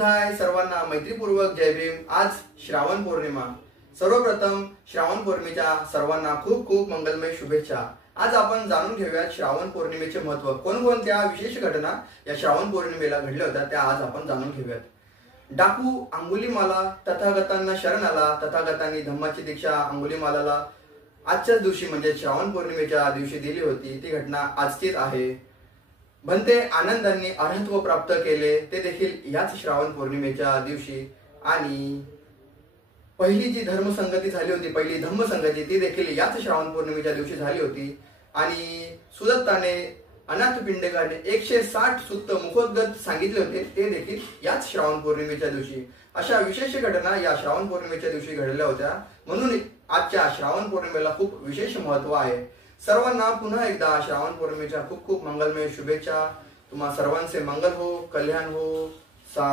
शुभोदय सर्वांना, मैत्रीपूर्वक जय भीम। आज श्रावण पौर्णिमा। सर्वप्रथम श्रावण पौर्णिमेच्या सर्वांना खूप खूप मंगलमय शुभेच्छा। आज आपण जाणून घेऊया श्रावण पौर्णिमेचे महत्त्व, कोणकोणत्या विशेष घटना या श्रावण पौर्णिमेला घडल्या होत्या त्या आज आपण जाणून घेऊयात। डाकू अंगुलीमाला तथागतांना शरण आला, तथागतांनी धम्माची दीक्षा अंगुलीमालाला आजच्याच दिवशी म्हणजे श्रावण पौर्णिमेच्या दिवशी दिली होती। ती घटना आजचीच आहे। भंते आनंदांनी अर्हत्व प्राप्त केले, ते देखील याच श्रावण पौर्णिमेच्या दिवशी। आणि पहिली जी धर्मसंगती झाली होती, पहिली धम्मसंगती, ती देखील याच श्रावण पौर्णिमेच्या दिवशी झाली होती। आणि सुदत्ताने अनाथपिंडकाने 160 सुत्त मुखोद्गत सांगितले होते, ते देखील याच श्रावण पौर्णिमेच्या दिवशी। अशा विशेष घटना या श्रावण पौर्णिमेच्या दिवशी घडल्या होत्या, म्हणून आजच्या श्रावण पौर्णिमेला खूप विशेष महत्त्व आहे। सर्वांना पुन्हा एकदा श्रावण पौर्णिमेच्या खूप खूप मंगलमय शुभेच्छा। तुम्हा सर्वांचे मंगल हो, कल्याण हो।